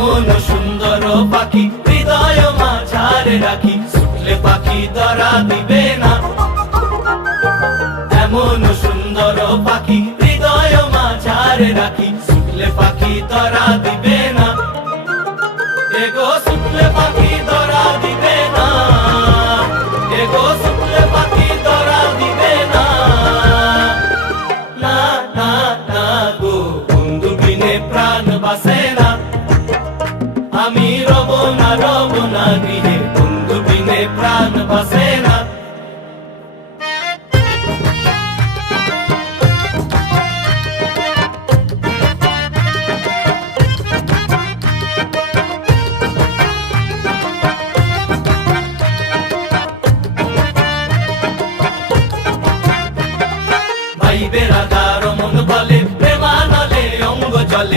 এমন সুন্দর পাখি হৃদয় মাঝারে রাখি, ছুটলে পাখি ধরা দিবে না। এমন সুন্দর পাখি হৃদয় মাঝারে রাখি, ছুটলে পাখি ধরা দিবে না। এগো ছুটলে পাখি ধরা দিবে না, এগো ছুটলে পাখি ধরা দিবে না। না না না গো, বন্ধু বিনে প্রাণ বাঁচে না।